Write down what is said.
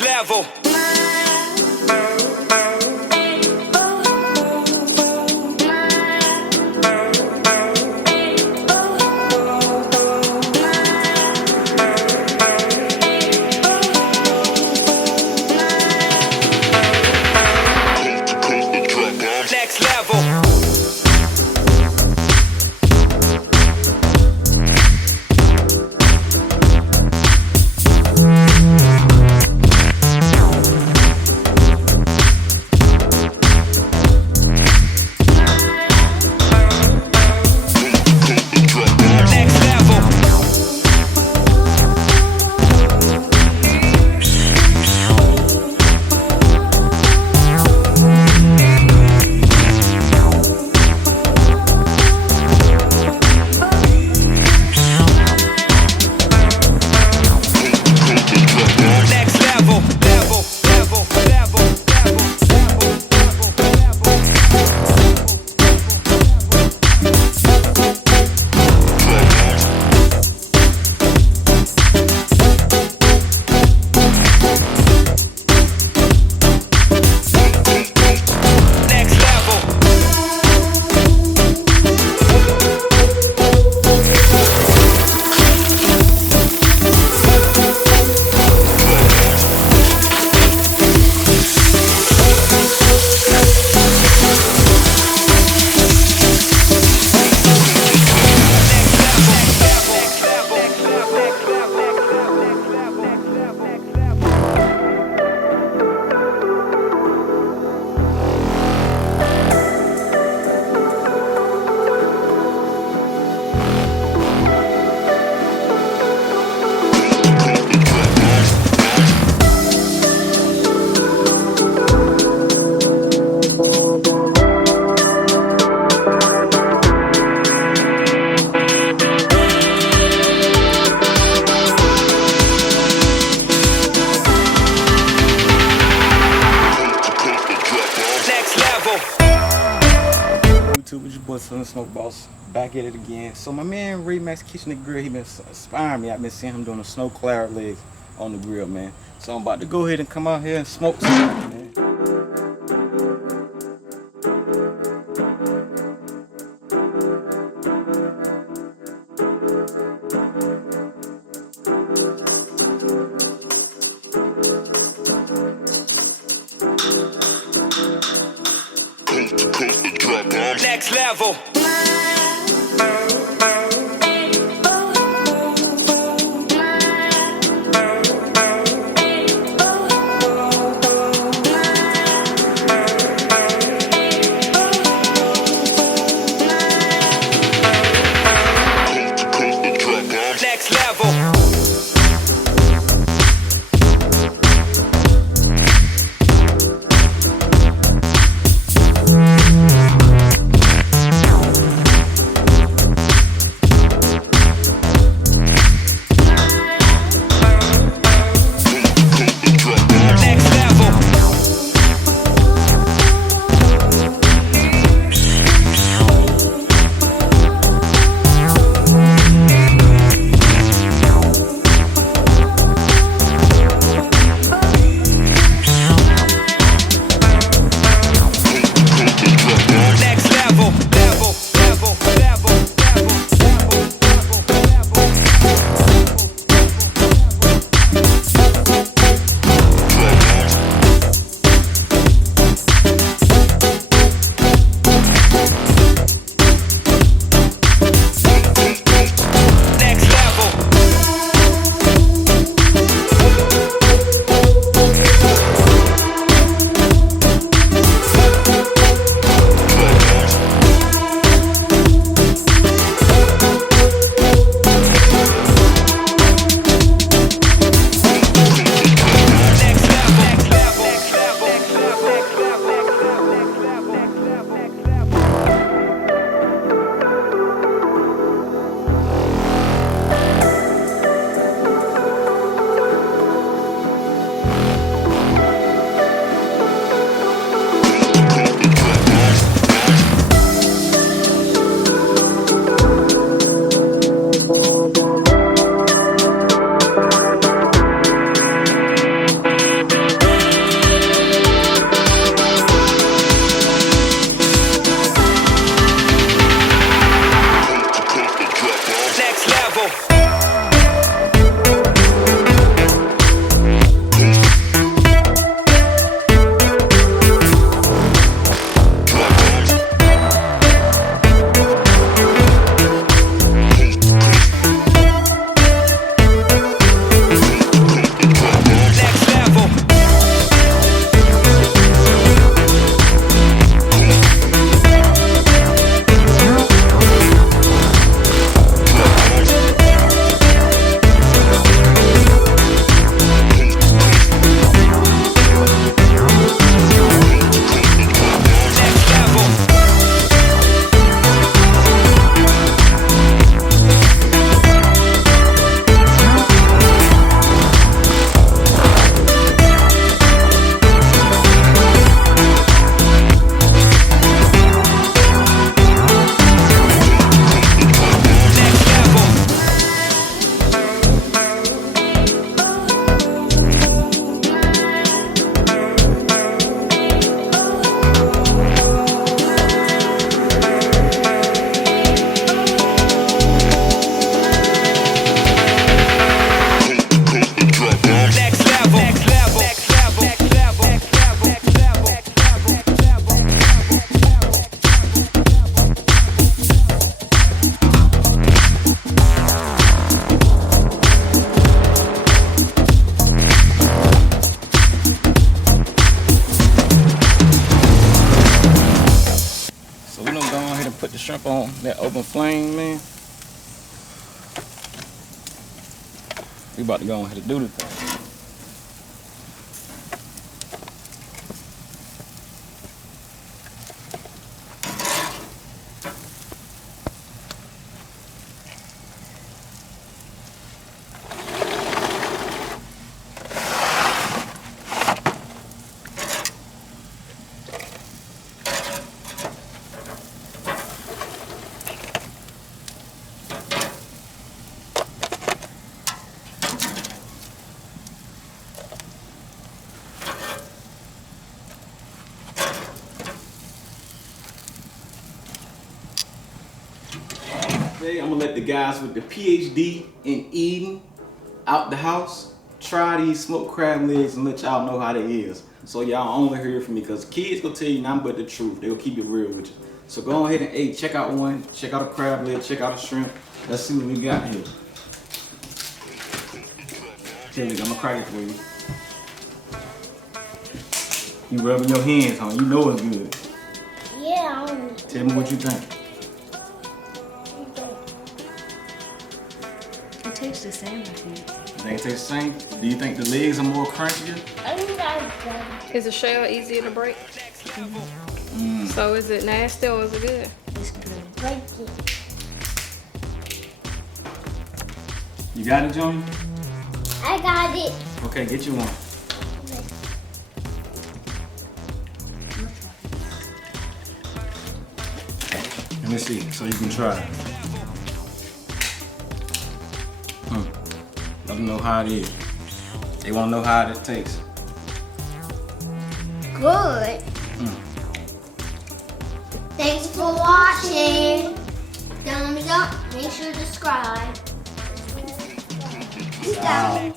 Next level. Next level. YouTube, it's your boy Southern Smoke Boss, back at it again. So my man Ray Max Kitchen and Grill, he been inspiring me. I've been seeing him doing the snow claret legs on the grill, man. So I'm about to go ahead and come out here and smoke some, man. Next level. Next level. shrimp on that open flame, man. We about to go ahead and do the thing. I'm gonna let the guys with the PhD in eating out the house try these smoked crab legs and let y'all know how they is. So y'all only hear from me because kids will tell you nothing but the truth. They'll keep it real with you. So go ahead and check out one, check out a crab leg, check out a shrimp. Let's see what we got here. Here we go, I'm gonna crack it for you. You rubbing your hands on, you know it's good. Yeah, I don't. Tell me what you think. It tastes the same, I think. You think it tastes the same? Do you think the legs are more crunchier? I think that's better. Is the shell easier to break? So is it nasty or is it good? It's good. Break it. You got it, Johnny? I got it. Okay, get you one. Let me see, so you can try it. Let them know how it is. They want to know how it tastes. Good. Thanks for watching. Thumbs up. Make sure to subscribe. Wow.